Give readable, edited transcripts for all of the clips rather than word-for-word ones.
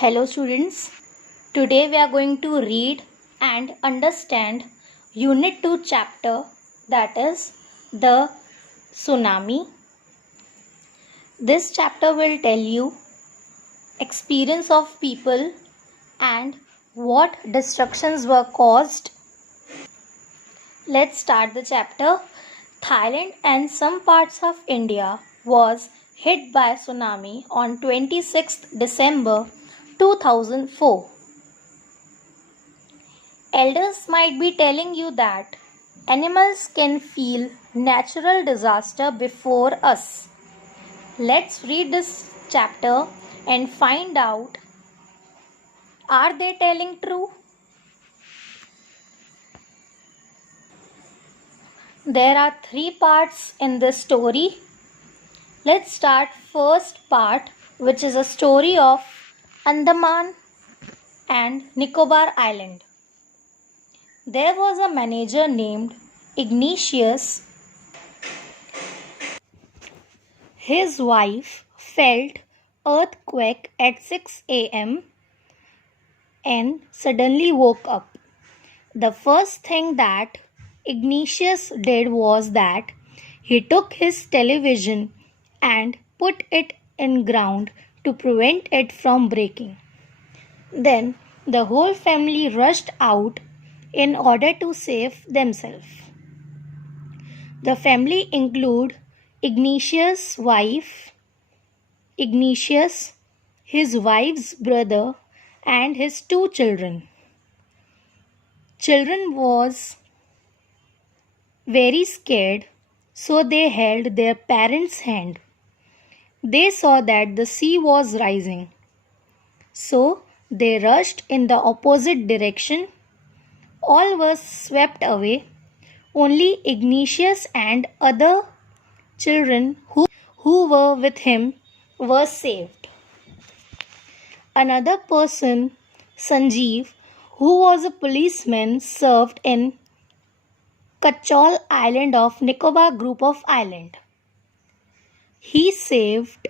Hello students, today we are going to read and understand Unit 2 chapter, that is the tsunami. This chapter will tell you experience of people and what destructions were caused. Let's start the chapter. Thailand and some parts of India was hit by tsunami on 26th December 2004. Elders might be telling you that animals can feel natural disaster before us. Let's read this chapter and find out, are they telling true? There are 3 parts in this story. Let's start first part, which is a story of Andaman and Nicobar Island. There was a manager named Ignatius. His wife felt earthquake at 6 a.m. and suddenly woke up. The first thing that Ignatius did was that he took his television and put it in ground to prevent it from breaking. Then the whole family rushed out in order to save themselves. The family include Ignatius' wife, Ignatius, his wife's brother, and his 2 children. Children was very scared, so they held their parents' hand. They saw that the sea was rising, so they rushed in the opposite direction. All were swept away. Only Ignatius and other children who were with him were saved. Another person, Sanjeev, who was a policeman, served in Kachol Island of Nicobar group of island. He saved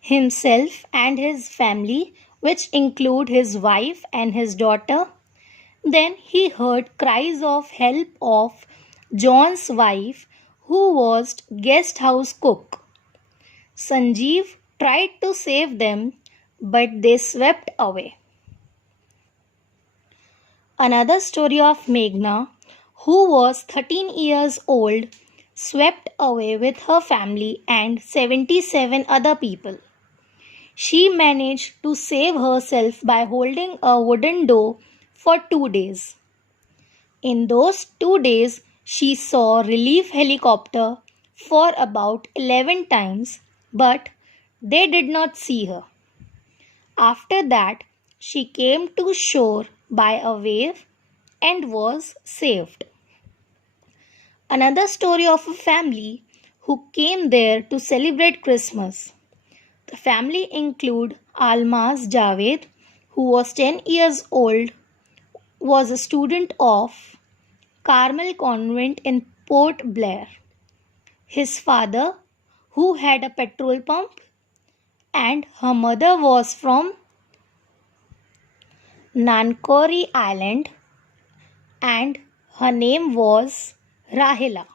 himself and his family, which include his wife and his daughter. Then he heard cries of help of John's wife, who was guest house cook. Sanjeev tried to save them, but they swept away. Another story of Meghna, who was 13 years old, swept away with her family and 77 other people. She managed to save herself by holding a wooden door for 2 days. In those 2 days, she saw relief helicopter for about 11 times, but they did not see her. After that, she came to shore by a wave and was saved. Another story of a family who came there to celebrate Christmas. The family include Almaz Javed, who was 10 years old, was a student of Carmel Convent in Port Blair. His father, who had a petrol pump, and her mother was from Nankori Island, and her name was Rahila.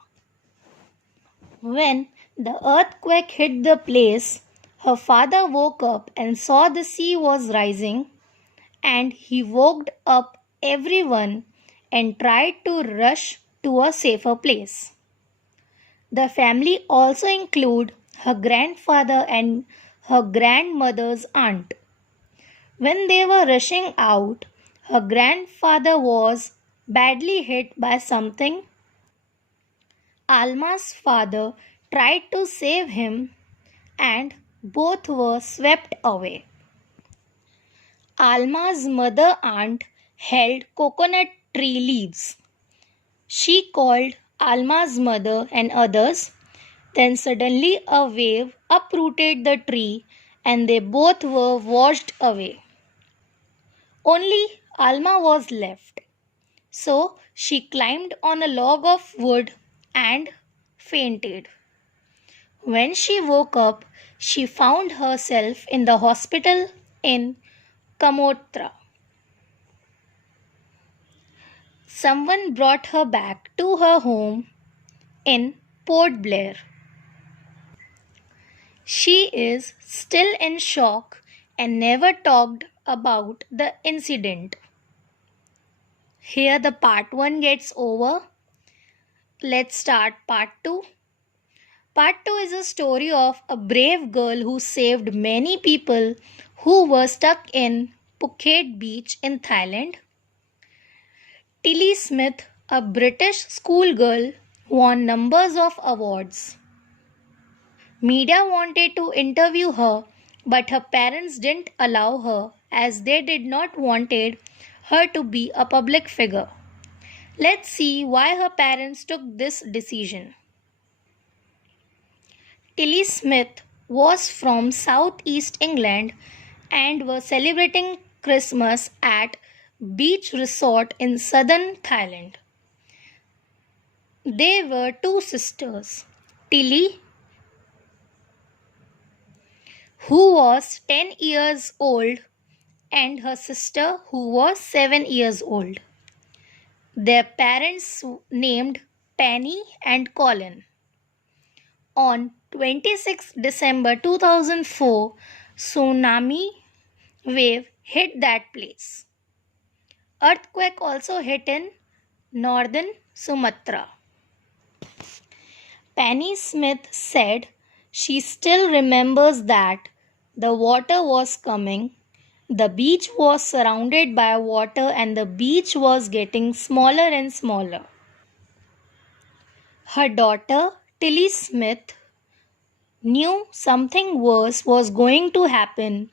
When the earthquake hit the place, her father woke up and saw the sea was rising, and he woke up everyone and tried to rush to a safer place. The family also include her grandfather and her grandmother's aunt. When they were rushing out, her grandfather was badly hit by something. Alma's father tried to save him and both were swept away. Alma's mother aunt held coconut tree leaves. She called Alma's mother and others. Then suddenly a wave uprooted the tree and they both were washed away. Only Alma was left. So she climbed on a log of wood and fainted. When she woke up, she found herself in the hospital in Kamotra. Someone brought her back to her home in Port Blair. She is still in shock and never talked about the incident. Here the part 1 gets over. Let's start part 2. Part 2 is a story of a brave girl who saved many people who were stuck in Phuket Beach in Thailand. Tilly Smith, a British schoolgirl, won numbers of awards. Media wanted to interview her, but her parents didn't allow her as they did not wanted her to be a public figure. Let's see why her parents took this decision. Tilly Smith was from southeast England and was celebrating Christmas at beach resort in southern Thailand. They were two sisters, Tilly, who was 10 years old, and her sister, who was 7 years old. Their parents named Penny and Colin. On 26 December 2004, tsunami wave hit that place. Earthquake also hit in northern Sumatra. Penny Smith said she still remembers that the water was coming. The beach was surrounded by water and the beach was getting smaller and smaller. Her daughter, Tilly Smith, knew something worse was going to happen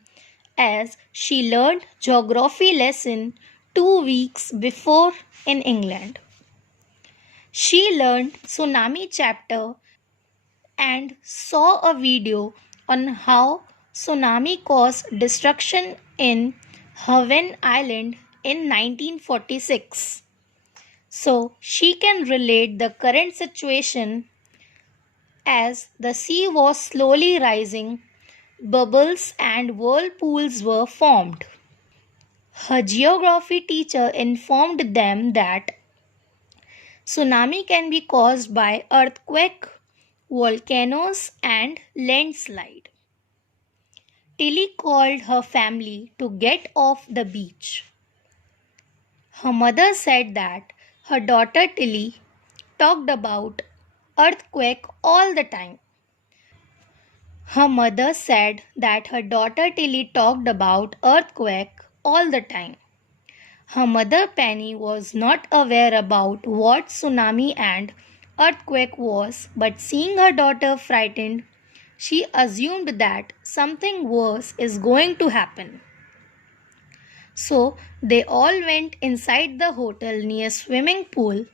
as she learned geography lesson 2 weeks before in England. She learned tsunami chapter and saw a video on how tsunami caused destruction in Hawaiian Island in 1946. So she can relate the current situation as the sea was slowly rising, bubbles and whirlpools were formed. Her geography teacher informed them that tsunami can be caused by earthquake, volcanoes and landslide. Tilly called her family to get off the beach. Her mother said that her daughter Tilly talked about earthquake all the time. Her mother said that her daughter Tilly talked about earthquake all the time. Her mother Penny was not aware about what tsunami and earthquake was, but seeing her daughter frightened, she assumed that something worse is going to happen. So they all went inside the hotel near swimming pool.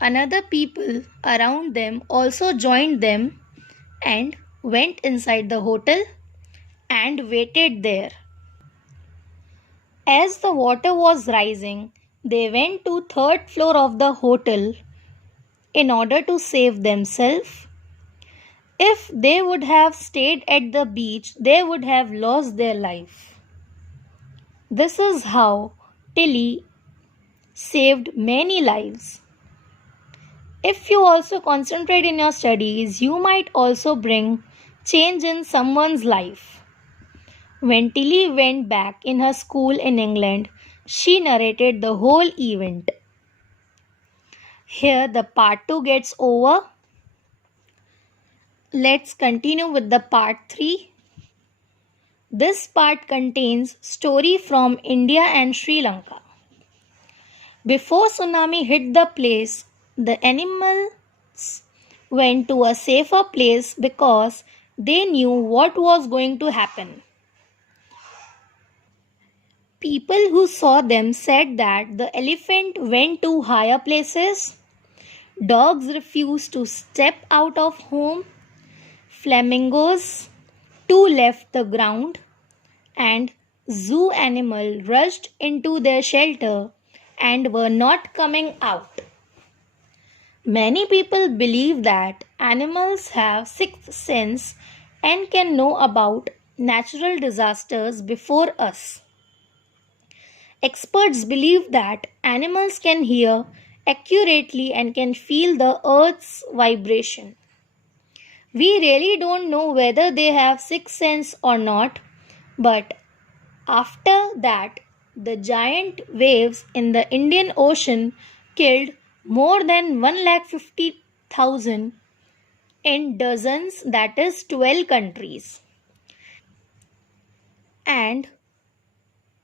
Another people around them also joined them and went inside the hotel and waited there. As the water was rising, they went to third floor of the hotel in order to save themselves. If they would have stayed at the beach, they would have lost their life. This is how Tilly saved many lives. If you also concentrate in your studies, you might also bring change in someone's life. When Tilly went back in her school in England, she narrated the whole event. Here the part 2 gets over. Let's continue with the part 3. This part contains story from India and Sri Lanka. Before tsunami hit the place, the animals went to a safer place because they knew what was going to happen. People who saw them said that the elephant went to higher places, dogs refused to step out of home, flamingos too left the ground, and zoo animal rushed into their shelter and were not coming out. Many people believe that animals have sixth sense and can know about natural disasters before us. Experts believe that animals can hear accurately and can feel the earth's vibration. We really don't know whether they have sixth sense or not, but after that, the giant waves in the Indian Ocean killed more than 150,000 in dozens, that is 12 countries. And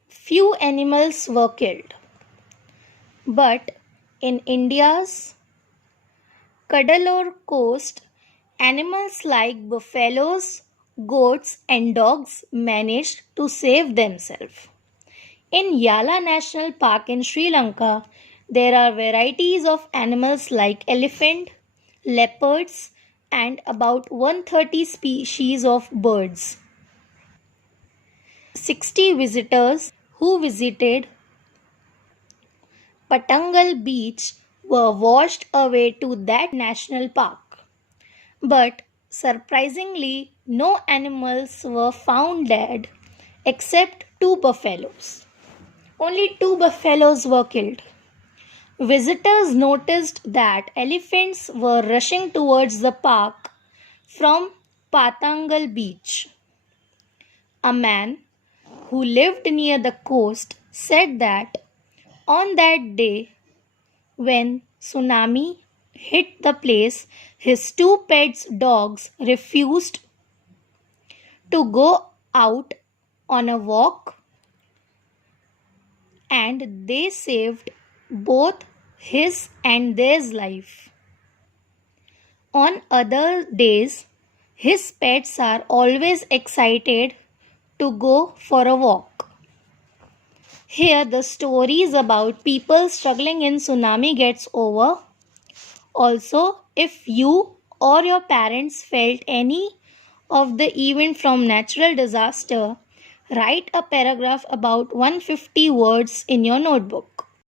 few animals were killed. But in India's Cuddalore coast, animals like buffaloes, goats, and dogs managed to save themselves. In Yala National Park in Sri Lanka, there are varieties of animals like elephant, leopards, and about 130 species of birds. 60 visitors who visited Patangal Beach were washed away to that national park. But surprisingly, no animals were found dead except two buffaloes. Only two buffaloes were killed. Visitors noticed that elephants were rushing towards the park from Patangal Beach. A man who lived near the coast said that on that day, when tsunami hit the place, his two pet dogs refused to go out on a walk and they saved both his and their life. On other days, his pets are always excited to go for a walk. Here the stories about people struggling in tsunami gets over. Also, if you or your parents felt any of the event from natural disaster, write a paragraph about 150 words in your notebook.